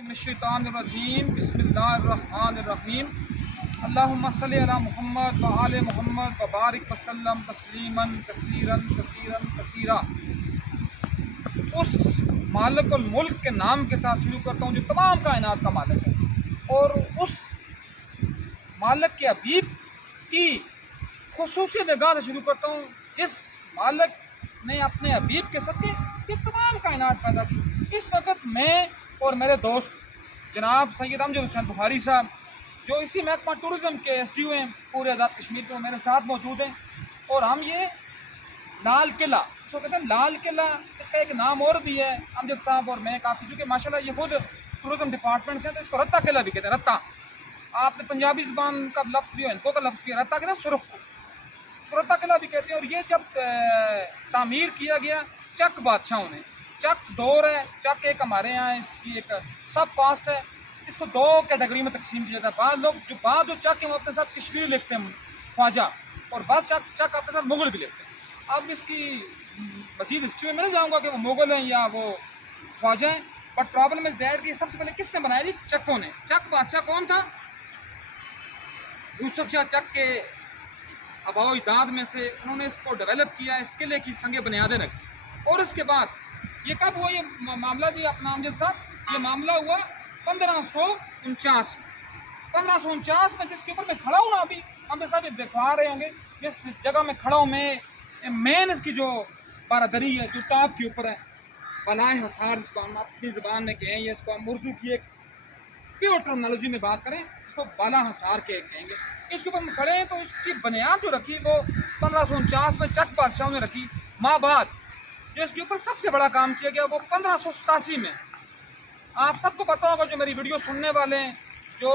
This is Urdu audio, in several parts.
من الشیطان الرجیم بسم اللہ الرحمن الرحیم اللہم صلی علی محمد و آل محمد و بارک وسلم تسلیما کثیرا کثیرا کثیرا۔ اس مالک الملک کے نام کے ساتھ شروع کرتا ہوں جو تمام کائنات کا مالک ہے، اور اس مالک کے حبیب کی خصوصی نگاہ سے شروع کرتا ہوں جس مالک نے اپنے حبیب کے صدقے یہ تمام کائنات پیدا کی۔ اس وقت میں اور میرے دوست جناب سید امجد حسین بخاری صاحب جو اسی محکمہ ٹورزم کے SDO ہیں پورے آزاد کشمیر کے، میرے ساتھ موجود ہیں، اور ہم یہ لال قلعہ، اس کو کہتے ہیں لال قلعہ، اس کا ایک نام اور بھی ہے امجد صاحب اور میں کافی، چونکہ ماشاءاللہ یہ خود ٹورزم ڈپارٹمنٹ سے ہیں تو اس کو رتا قلعہ بھی کہتے ہیں۔ رتا آپ نے پنجابی زبان کا لفظ بھی ہے، ان کو کا لفظ بھی ہے، رتا کہتے ہیں سرخ کو، اس کو رتا قلعہ بھی کہتے ہیں۔ اور یہ جب تعمیر کیا گیا چک بادشاہوں نے، چک دور ہے، چک ایک ہمارے یہاں اس کی ایک سب کاسٹ ہے، اس کو دو کیٹیگری میں تقسیم کیا جاتا ہے۔ بعض جو چک ہیں وہ اپنے ساتھ کشمیری لکھتے ہیں خواجہ، اور بعض چک اپنے ساتھ مغل بھی لکھتے ہیں۔ اب اس کی مزید ہسٹری میں نہیں جاؤں گا کہ وہ مغل ہیں یا وہ خواجہ ہیں، بٹ پرابلم از دیٹ کہ سب سے پہلے کس نے بنائی تھی؟ چکوں نے۔ چک بادشاہ کون تھا؟ یوسف شاہ چک کے آباء و اجداد میں سے، انہوں نے اس کو ڈیولپ کیا، اس قلعے کی سنگ بنیادیں رکھی۔ اور اس کے بعد یہ کب ہوا یہ معاملہ جی اپنا امجد صاحب؟ یہ معاملہ ہوا 1549 میں۔ 1549 میں جس کے اوپر میں کھڑا ہوں نا ابھی، امجد صاحب یہ دکھا رہے ہوں گے جس جگہ میں کھڑا ہوں میں، مین اس کی جو بارادری ہے جو ٹاپ کے اوپر ہے، بالائے حصار اس کو ہم اپنی زبان میں کہیں گے، اس کو ہم اردو کی ایک پیور ٹرمنالوجی میں بات کریں اس کو بالا حصار کے کہیں گے۔ اس کے اوپر ہم کھڑے ہیں تو اس کی بنیاد جو رکھی وہ 1549 میں چک بادشاہوں نے رکھی۔ ماں بعد جو اس کے اوپر سب سے بڑا کام کیا گیا وہ 1587 میں۔ آپ سب کو پتہ ہوگا جو میری ویڈیو سننے والے ہیں، جو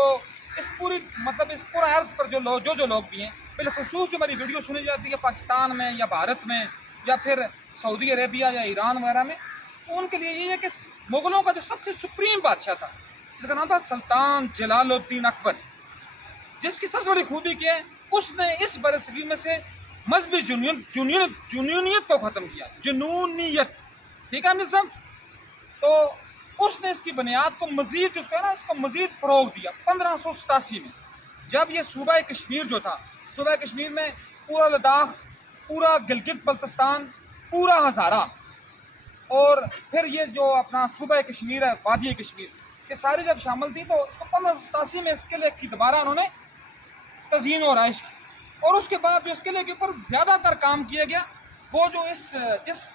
اس پوری مطلب اس پورا عرض پر جو لوگ بھی ہیں، بالخصوص جو میری ویڈیو سنی جاتی ہے پاکستان میں یا بھارت میں یا پھر سعودی عربیہ یا ایران وغیرہ میں، تو ان کے لیے یہ ہے کہ مغلوں کا جو سب سے سپریم بادشاہ تھا جس کا نام تھا سلطان جلال الدین اکبر، جس کی سب سے بڑی خوبی کیا ہے، اس نے اس برصغیر میں سے مذہبی جنونیت کو ختم کیا، جنونیت، ٹھیک ہے امجد صاحب؟ تو اس نے اس کی بنیاد کو مزید جو اس کا ہے نا اس کو مزید فروغ دیا 1587 میں، جب یہ صوبہ کشمیر جو تھا، صوبہ کشمیر میں پورا لداخ، پورا گلگت بلتستان، پورا ہزارہ، اور پھر یہ جو اپنا صوبہ کشمیر ہے، وادی کشمیر، یہ ساری جب شامل تھی تو اس کو 1587 میں اس قلعے کی دوبارہ انہوں نے تزئین و آرائش کی۔ اور اس کے بعد جو اس قلعے کے اوپر زیادہ تر کام کیا گیا وہ جو جس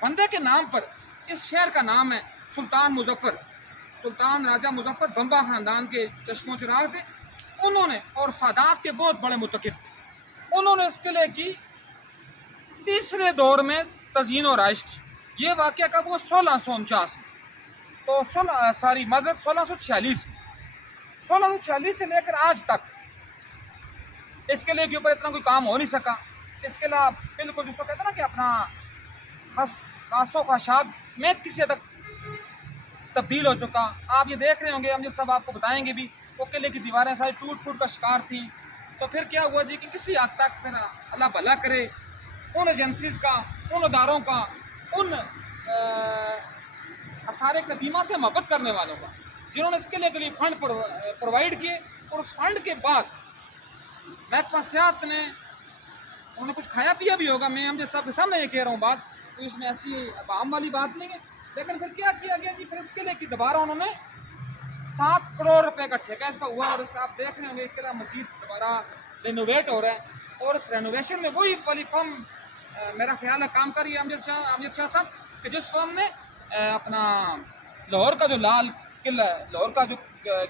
بندے کے نام پر اس شہر کا نام ہے سلطان مظفر، سلطان راجہ مظفر بمبا خاندان کے چشم و چراغ تھے، انہوں نے، اور سادات کے بہت بڑے متقب تھے، انہوں نے اس قلعے کی تیسرے دور میں تزئین و آرائش کی۔ یہ واقعہ کب ہوا؟ 1649 میں، تو 1646 میں، 1646 سے لے کر آج تک اس قلعے کے اوپر اتنا کوئی کام ہو نہیں سکا۔ اس قلعہ بالکل جس کو کہتے ہیں نا کہ اپنا خاص و خاشاب میں کسی حد تک تبدیل ہو چکا۔ آپ یہ دیکھ رہے ہوں گے، امجد صاحب آپ کو بتائیں گے بھی، وہ قلعے کی دیواریں ساری ٹوٹ پھوٹ کا شکار تھیں۔ تو پھر کیا ہوا جی کہ کسی حد تک پھر اللہ بھلا کرے ان ایجنسیز کا، ان اداروں کا، ان آثار قدیمہ سے محبت کرنے والوں کا، جنہوں نے اس قلعے کے لیے فنڈ پرووائڈ کیے، اور اس فنڈ کے بعد محکمہ سیاحت نے انہوں نے کچھ کھایا پیا بھی ہوگا، میں امجد صاحب کے سامنے یہ کہہ رہا ہوں بات، تو اس میں ایسی عام والی بات نہیں ہے۔ لیکن پھر کیا کیا گیا جی؟ پھر اس قلعے کی دوبارہ انہوں نے 7 کروڑ روپے کا ٹھیکہ اس کا ہوا، اور اس آپ دیکھ رہے ہوں گے اس قلعہ مزید دوبارہ رینوویٹ ہو رہا ہے، اور اس رینوویشن میں وہی والی فرم میرا خیال ہے کام کر رہی ہے امجد شاہ صاحب، کہ جس فرم نے اپنا لاہور کا جو لال قلعہ ہے، لاہور کا جو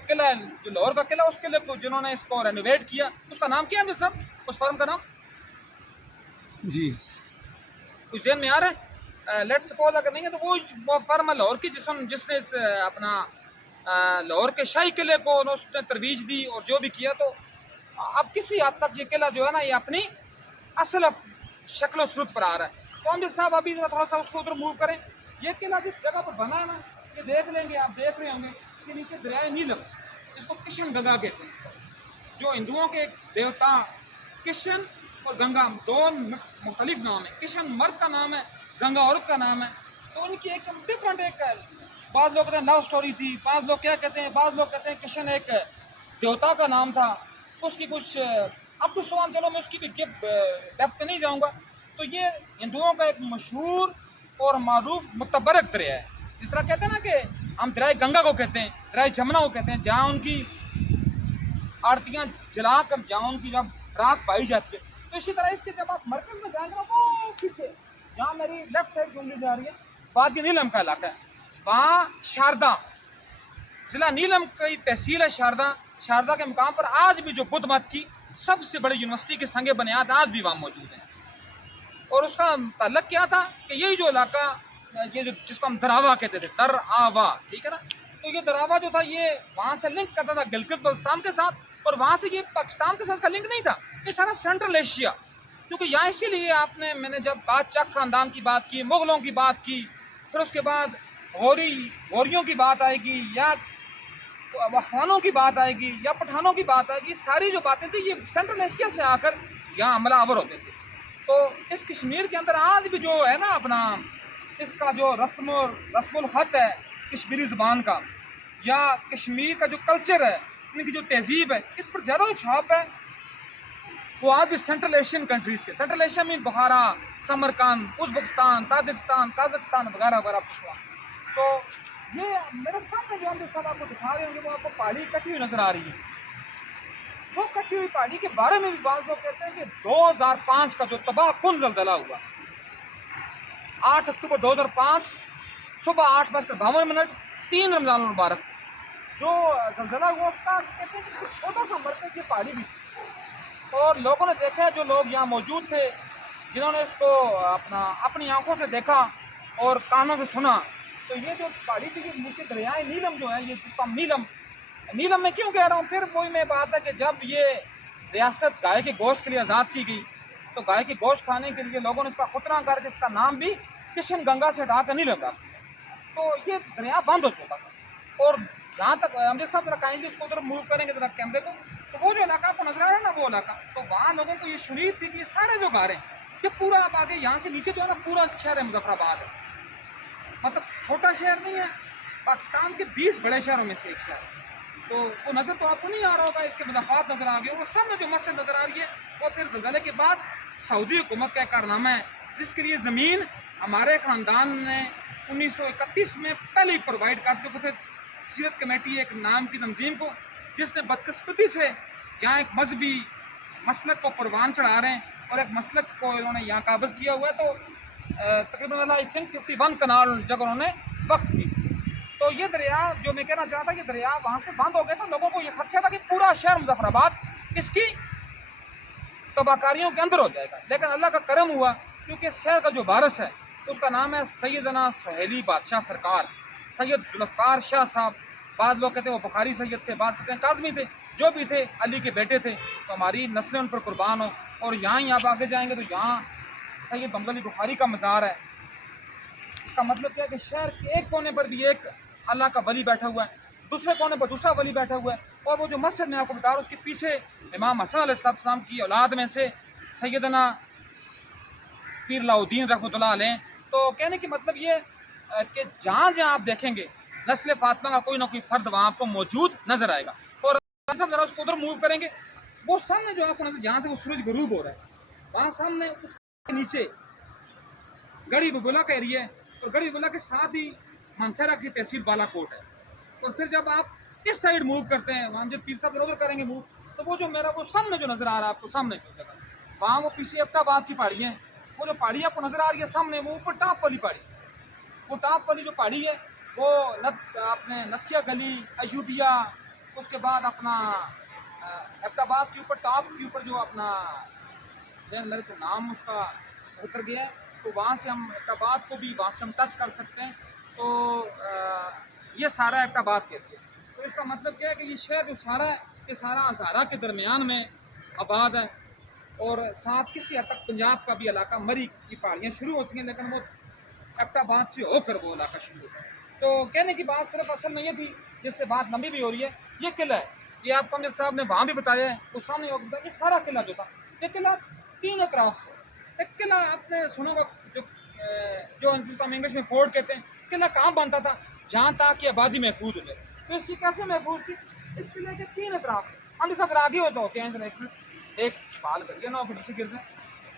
قلعہ ہے، جو لاہور کا قلعہ، اس قلعے کو جنہوں نے اس کو رینوویٹ کیا، اس کا نام کیا ہے امجد صاحب؟ اس فرم کا نام جی کچھ ذہن میں آ رہا ہے؟ لیٹ سپوز اگر نہیں ہے تو وہ فرم ہے لاہور کی جس نے اپنا لاہور کے شاہی قلعے کو اس نے ترویج دی اور جو بھی کیا۔ تو اب کسی حد تک یہ قلعہ جو ہے نا یہ اپنی اصل شکل و صورت پر آ رہا ہے۔ تو امجد صاحب ابھی ذرا تھوڑا سا اس کو ادھر موو کریں۔ یہ قلعہ جس جگہ پر بنا ہے نا، یہ دیکھ لیں گے، آپ دیکھ رہے ہوں گے کہ نیچے دریائے نیلم، اس کو کشن گنگا کہتے ہیں، جو ہندوؤں کے دیوتا کشن اور گنگا دو مختلف نام ہیں، کشن مرد کا نام ہے، گنگا عورت کا نام ہے، تو ان کی ایک ڈفرنٹ ایک بعض لوگ کہتے ہیں لو سٹوری تھی، بعض لوگ کیا کہتے ہیں، بعض لوگ کہتے ہیں کشن ایک دیوتا کا نام تھا، اس کی کچھ اب تو سوال، چلو میں اس کی بھی ڈیپتھ پہ نہیں جاؤں گا. تو یہ ہندوؤں کا ایک مشہور اور معروف متبرک دریا ہے. جس طرح کہتے ہیں نا کہ ہم درائے گنگا کو کہتے ہیں، درائے جمنا کو کہتے ہیں، جہاں ان کی آرتیاں جلا کر جہاں ان کی جب راکھ پائی جاتی ہے. تو اسی طرح اس کے جب آپ مرکز میں جائیں گے نا، وہ پیچھے جہاں میری لیفٹ سائڈ گھومنے جا رہی ہے، وادی نیلم کا علاقہ ہے، وہاں شاردا ضلع نیلم کی تحصیل ہے شاردا. شاردا کے مقام پر آج بھی جو بدھ مت کی سب سے بڑی یونیورسٹی کے سنگ بنیاد آج بھی وہاں موجود ہیں. اور اس کا تعلق کیا تھا کہ یہی جو علاقہ، یہ جو جس کو ہم دراوا کہتے تھے، دراوا، ٹھیک ہے نا. تو یہ دراوا جو تھا یہ وہاں سے لنک کرتا تھا گلگت بلتستان کے ساتھ، اور وہاں سے یہ پاکستان کے ساتھ کا لنک نہیں تھا، یہ سارا سینٹرل ایشیا. کیونکہ یہاں اسی لیے میں نے جب بات چک خاندان کی بات کی، مغلوں کی بات کی، پھر اس کے بعد غوریوں کی بات آئے گی، یا افغانوں کی بات آئے گی، یا پٹھانوں کی بات آئے گی، ساری جو باتیں تھیں یہ سینٹرل ایشیا سے آ کر یہاں حملہ آور ہوتے تھے. تو اس کشمیر کے اندر آج بھی جو ہے نا اپنا اس کا جو رسم الخط ہے کشمیری زبان کا، یا کشمیر کا جو کلچر ہے، ان کی جو تہذیب ہے، اس پر زیادہ جو چھاپ ہے وہ آج بھی سینٹرل ایشین کنٹریز کے، سینٹرل ایشیا میں Bukhara, Samarkand, Uzbekistan, Tajikistan, Kazakhstan وغیرہ وغیرہ پشوا. تو یہ میرے سامنے جو ہم جو سب آپ کو دکھا رہے ہوں گے وہ آپ کو پہاڑی کٹی ہوئی نظر آ رہی ہے. وہ کٹی ہوئی پہاڑی کے بارے میں بھی بعض لوگ کہتے ہیں کہ 2005 کا جو تباہ کن زلزلہ ہوا، 8 اکتوبر 2005 صبح 8:52 3 رمضان المبارک جو زلزلہ ہوا، اس کا کہتے ہیں کہ چھوٹا سا مرکز یہ پہاڑی بھی، اور لوگوں نے دیکھا، جو لوگ یہاں موجود تھے، جنہوں نے اس کو اپنی آنکھوں سے دیکھا اور کانوں سے سنا، تو یہ جو پہاڑی تھی، یہ نیچے دریائے نیلم جو ہے، یہ جس کو ہم نیلم میں کیوں کہہ رہا ہوں، پھر وہی میں بات ہے کہ جب یہ ریاست گائے کے گوشت کے لیے آزاد کی گئی تو گائے کی گوشت کھانے کے لیے لوگوں نے اس کا خطرہ کر کے اس کا نام بھی کشن گنگا سے ہٹا کر نیلم رکھ دیا. تو یہ دریا بند ہو چکا تھا. اور جہاں تک امجد صاحب ذرا کائنڈلی اس کو ادھر موو کریں گے ذرا کیمرے کو، تو وہ جو علاقہ آپ کو نظر آ رہا ہے نا، وہ علاقہ، تو وہاں لوگوں کو یہ شریف تھی کہ یہ سارے جو گھر ہیں یہ پورا آپ آگے یہاں سے نیچے جو ہے نا پورا شہر ہے مظفر آباد ہے. مطلب چھوٹا شہر نہیں ہے، پاکستان کے 20 بڑے شہروں میں سے ایک شہر ہے. تو وہ نظر تو آپ کو نہیں آ رہا ہوگا، اس کے مضافات نظر آ گئے. وہ سامنے جو مسجد نظر آ رہی ہے وہ پھر زلزلے کے بعد سعودی حکومت کا کارنامہ ہے، جس کے لیے زمین ہمارے خاندان نے 1931 میں پہلے ہی پرووائڈ کر چکے تھے سیرت کمیٹی ایک نام کی تنظیم کو، جس نے بدقسمتی سے یہاں ایک مذہبی مسلک کو پروان چڑھا رہے ہیں اور ایک مسلک کو انہوں نے یہاں قابض کیا ہوا ہے. تو تقریباً آئی تھنک 51 کنال جگہ انہوں نے وقف کی. تو یہ دریا جو میں کہنا چاہتا کہ دریا وہاں سے بند ہو گیا تھا، لوگوں کو یہ خدشہ تھا کہ پورا شہر مظفر آباد اس کی تباہ کاریوں کے اندر ہو جائے گا. لیکن اللہ کا کرم ہوا، کیونکہ شہر کا جو وارث ہے اس کا نام ہے سیدنا سہیلی بادشاہ سرکار، سید ذوالفقار شاہ صاحب. بعض لوگ کہتے ہیں وہ بخاری سید تھے، بعض کہتے ہیں کاظمی تھے، جو بھی تھے علی کے بیٹے تھے. تو ہماری نسلیں ان پر قربان ہوں. اور یہاں ہی آپ آگے جائیں گے تو یہاں سید محمد علی بخاری کا مزار ہے. اس کا مطلب کیا ہے کہ شہر کے ایک کونے پر بھی ایک اللہ کا ولی بیٹھا ہوا ہے، دوسرے کونے پر دوسرا ولی بیٹھا ہوا ہے. اور وہ جو مسجد میں آپ کو بتا رہا ہوں، اس کے پیچھے امام حسن علیہ السلام کی اولاد میں سے سیدنا پیر علاء الدین رحمۃ اللہ علیہ. تو کہنے کی مطلب یہ کہ جہاں جہاں آپ دیکھیں گے نسل فاطمہ کا کوئی نہ کوئی فرد وہاں آپ کو موجود نظر آئے گا. اور ذرا اس کو ادھر موو کریں گے، وہ سامنے جو آپ کو نظر، جہاں سے وہ سورج غروب ہو رہا ہے، وہاں سامنے اس کے نیچے گڑھی بگولا کا ایریا ہے، اور گڑھی بگولا کے ساتھ ہی منسرا کی تحصیل بالا کوٹ ہے. اور پھر جب آپ اس سائڈ موو کرتے ہیں، وہاں جب پیر صاحب ادھر کریں گے موو، تو وہ جو میرا وہ سامنے جو نظر آ رہا ہے آپ کو، سامنے جو جگہ وہاں وہ پیچھے ابتا آباد کی پہاڑی ہیں. وہ جو پہاڑی آپ کو نظر آ رہی ہے سامنے، وہ اوپر ٹاپ والی پہاڑی، وہ ٹاپ والی جو پہاڑی ہے وہ اپنے نتھیا گلی، ایوبیہ، اس کے بعد اپنا ابتا آباد کے اوپر ٹاپ کے اوپر جو اپنا ذہن میرے سے نام اس کا اتر گیا ہے، تو وہاں سے ہم ابتا آباد کو بھی وہاں سے ہم ٹچ کر سکتے ہیں. تو یہ سارا ابتا آباد کہتے ہیں. تو اس کا مطلب کیا ہے کہ یہ شہر جو سارا ہے یہ سارا ہزارہ کے درمیان میں آباد ہے. اور ساتھ کسی حد تک پنجاب کا بھی علاقہ، مری کی پہاڑیاں شروع ہوتی ہیں، لیکن وہ ابتا آباد سے ہو کر وہ علاقہ شروع ہوتا ہے. تو کہنے کی بات صرف اصل میں یہ تھی، جس سے بات لمبی بھی ہو رہی ہے. یہ قلعہ ہے، یہ آپ کو امجد صاحب نے وہاں بھی بتایا ہے، وہ سامنے یہ سارا قلعہ جو تھا، یہ قلعہ 3 اطراف سے. ایک قلعہ آپ نے سنا ہوگا جو جس کو ہم انگلش میں فورٹ کہتے ہیں. قلعہ کہاں بنتا تھا؟ جہاں تک کہ آبادی محفوظ ہو جائے. تو اس کی کیسے محفوظ تھی؟ اس قلعے کے 3 اطراف ہم جیسے اگر آگے ہوتے ہیں ذرا ایک بال کر کے نہ ہو کہ نیچے گر جائے.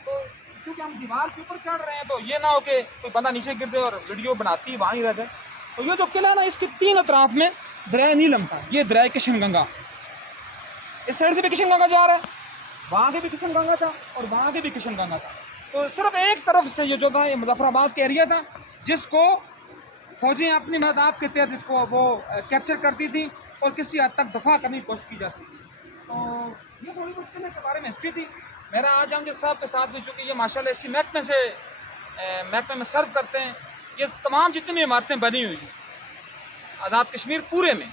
تو کیونکہ ہم دیوار کے اوپر چڑھ رہے ہیں تو یہ نہ ہو کہ کوئی بندہ نیچے گر جائے اور ویڈیو بناتی وہاں ہی رہ جائے. تو یہ جو قلعہ ہے نا اس کے 3 اطراف میں دریائے نیلم تھا. یہ دریائے کشن گنگا, اس سائڈ سے بھی کشن گنگا جا رہا ہے, وہاں کے بھی کشن گنگا تھا اور وہاں کے بھی کشن گنگا تھا. تو صرف ایک طرف سے یہ جو تھا یہ مظفر آباد کا ایریا تھا جس کو فوجیں اپنی مدد آپ کے تحت اس کو وہ کیپچر کرتی تھیں اور کسی حد تک دفاع کرنے کی کوشش کی جاتی تھی. تو یہ تھوڑی بہت قلعے کے بارے میں ہسٹری تھی. میرا آج امجد صاحب کے ساتھ بھی چونکہ یہ ماشاءاللہ اسی محکمے میں سرو کرتے ہیں. یہ تمام جتنی بھی عمارتیں بنی ہوئی ہیں آزاد کشمیر پورے میں,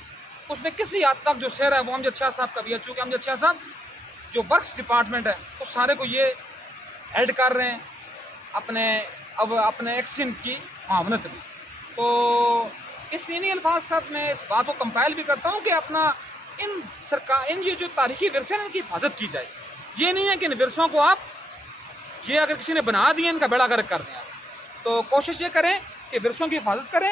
اس میں کسی حد تک جو شہر ہے وہ امجد شاہ صاحب کا بھی ہے. چونکہ امجد شاہ صاحب جو ورکس ڈپارٹمنٹ ہے اس سارے کو یہ ہیڈ کر رہے ہیں اپنے ایکسن کی معاونت بھی. تو اس انہی الفاظ کے ساتھ میں اس بات کو کمپائل بھی کرتا ہوں کہ اپنا ان یہ جو تاریخی ورثے ہیں ان کی حفاظت کی جائے. یہ نہیں ہے کہ ان ورثوں کو آپ یہ اگر کسی نے بنا دیا ان کا بیڑا گرک کر دیں. تو کوشش یہ کریں کہ ورثوں کی حفاظت کریں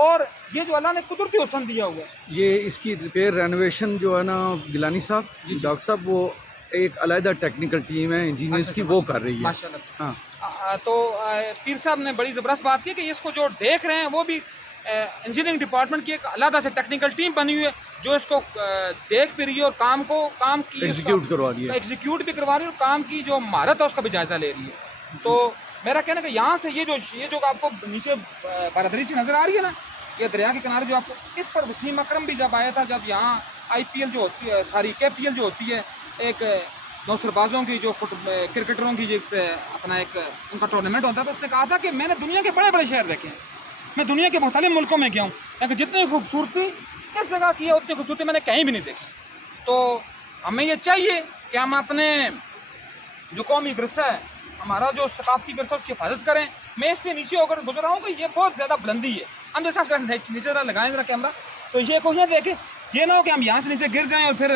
اور یہ جو اللہ نے قدرتی حسن دیا ہوا ہے یہ اس کی ریپیئر رینوویشن جو ہے نا گیلانی صاحب ڈاکٹر صاحب وہ ایک علیحدہ ٹیکنیکل ٹیم ہے انجینئرس کی وہ کر رہی ہے ماشاء اللہ. ہاں تو پیر صاحب نے بڑی زبردست بات کی کہ اس کو جو دیکھ رہے ہیں وہ بھی انجینئرنگ ڈپارٹمنٹ کی ایک علیحدہ سے ٹیکنیکل ٹیم بنی ہوئی ہے جو اس کو دیکھ بھی رہی ہے اور کام کی ایگزیکیوٹ کروا رہی ہے, ایگزیکیوٹ بھی کروا رہی ہے اور کام کی جو مہارت ہے اس کا بھی جائزہ لے رہی ہے. تو میرا کہنا ہے کہ یہاں سے یہ جو آپ کو نیچے برادری سے نظر آ رہی ہے نا یہ دریا کے کنارے جو آپ کو اس پر وسیم اکرم بھی جب آیا تھا جب یہاں IPL جو ہوتی ہے ساری KPL جو ہوتی ہے ایک نوسر بازوں کی جو کرکٹروں کی جو اپنا ایک ان کا ٹورنامنٹ ہوتا ہے تو اس نے کہا تھا کہ میں نے دنیا کے بڑے بڑے شہر دیکھے ہیں, میں دنیا کے مختلف ملکوں میں گیا ہوں لیکن جتنی خوبصورتی اس جگہ کی ہے اتنی خوبصورتی میں نے کہیں بھی نہیں دیکھی. تو ہمیں یہ چاہیے کہ ہم اپنے جو قومی ورثہ ہے ہمارا جو ثقافتی ورثہ اس کی حفاظت کریں. میں اس لیے نیچے ہو کر گزر رہا ہوں کہ یہ بہت زیادہ بلندی ہے. ہم جیسا نیچے ذرا لگائیں ذرا کیمرہ تو یہ کوشش دیکھیں یہ نہ ہو کہ ہم یہاں سے نیچے گر جائیں اور پھر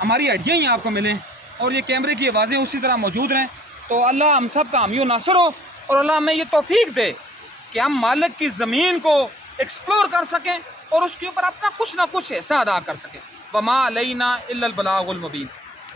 ہماری ہڈیاں ہی آپ کو ملیں اور یہ کیمرے کی آوازیں اسی طرح موجود رہیں. تو اللہ ہم سب کا حامی و ناصر ہو اور اللہ ہمیں یہ توفیق دے کہ ہم مالک کی زمین کو ایکسپلور کر سکیں اور اس کے اوپر اپنا کچھ نہ کچھ حصہ ادا کر سکیں. وما علینا الا البلاغ المبین.